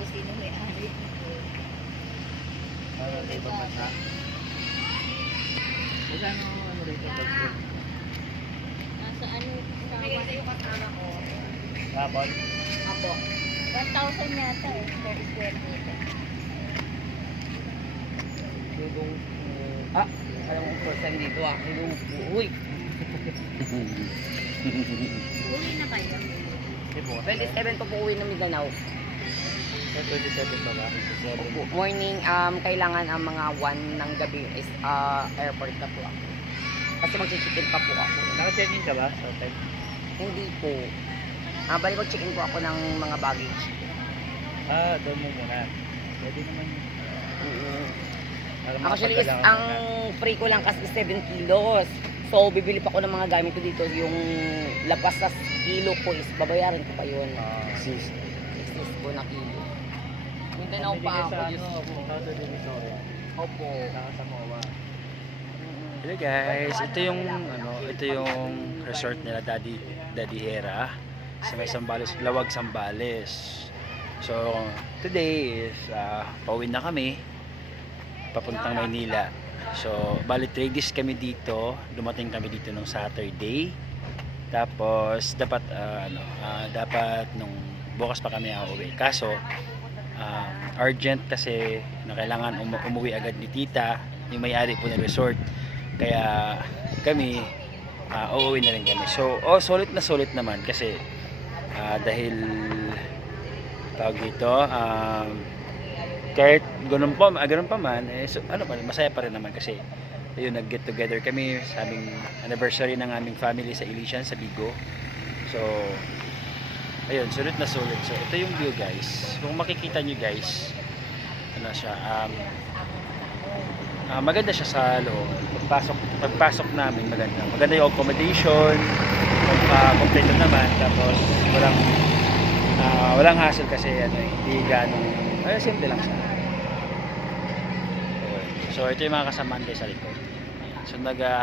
kung sino may-ari. Sa ibang bansa. Magkano ano rito? Nasa ano, kasama ko. Kapal? Apo. 1,000 yata eh, per square meter. Yung alam mo first time dito yung uy. Uli na kayo. Di po. 27 po uwi ng Mindanao. 27 pa ba? Morning, kailangan ang mga 1 ng gabi is airport na po ako. Kasi mag-check-in pa po ako. Naka-check-in ka ba sa hotel? Hindi po. Balik mag-check-in po ako ng mga baggage. Doon mo muna. Pwede naman yun. Actually, ang free ko lang kasi 7 kilos. So, bibili pa ko ng mga gamit ko dito. Yung labas sa kilo ko is babayaran ko pa yun. 6 po na kilo. Mindanao pa ako. Pumunta sa Divisoria. Opo. Nakasamoa. Hello guys, ito yung resort nila Daddy Hera sa may Sambales, Lawag Sambales. So, today is pauwi na kami papuntang Maynila. So, bali 3 days kami dito. Dumating kami dito nung Saturday. Tapos dapat nung bukas pa kami uuwi. Kaso urgent kasi na kailangan umuwi agad ni Tita, yung may-ari po ng resort. Kaya kami uuwi na rin kami. So, solid naman kasi dahil tawag dito, kahit ganun pa man, masaya pa rin naman kasi ayun, nag-get together kami sa aming anniversary ng aming family sa Elysian, sa Bigo. So, ayun, sulit na sulit. So, ito yung view guys. Kung makikita nyo guys, maganda siya sa loob. Pagpasok namin, maganda yung accommodation, kompleto naman, tapos walang hassle kasi hindi ganong simple lang siya. So ito yung mga kasamaan guys sa likod. So nag-waiting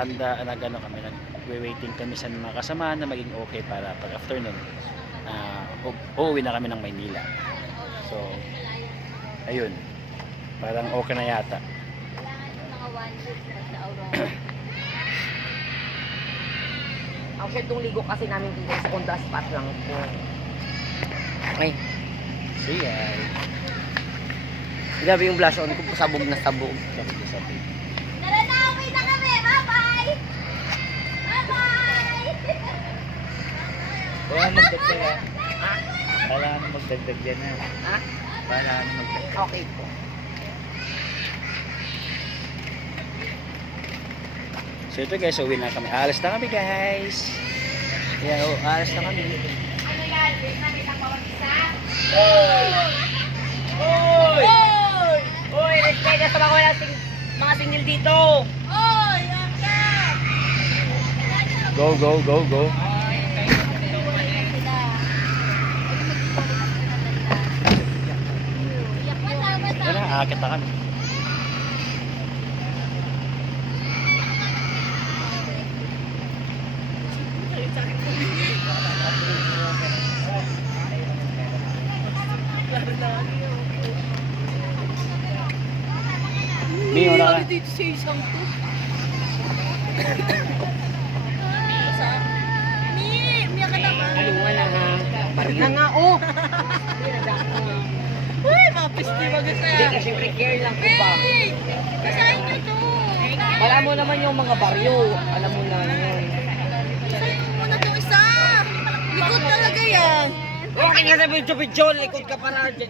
kami sa mga kasamaan na maging okay para pag afternoon uuwi na kami ng Maynila. So ayun, parang okay na yata. Mga 1 week na sa Aurora. Actually, itong ligo kasi namin dito sa Honda spot lang po. Ay, See ya. grabe yung blush on ko, sabog na sabog. Tara na, uwi na kami! Bye-bye! Bye-bye! Kailangan magdagdag yan. Kailangan magdagdag yan. Ha? Kailangan magdagdag. Okay po. So ito guys, uwi na kami. Alas na kami guys. Yan, alas na kami. Ano yan? Wait na, may nakawag isa? Uy, respect na sa mga single dito. Oy! Angkat! Go. Yan na, aakit na kami. Mio na. Dito sa isang to. Miyak ka naman. Aluwa na ha. Parang na nga oh. Uy, mga festival ka Hindi ka syempre care lang po ba? Kasahin nyo to. Wala mo naman yung mga baryo. Alam mo na yun. Kasahin mo muna itong isa. Likod talaga yan. Okay nga sa video, likod ka para dyan.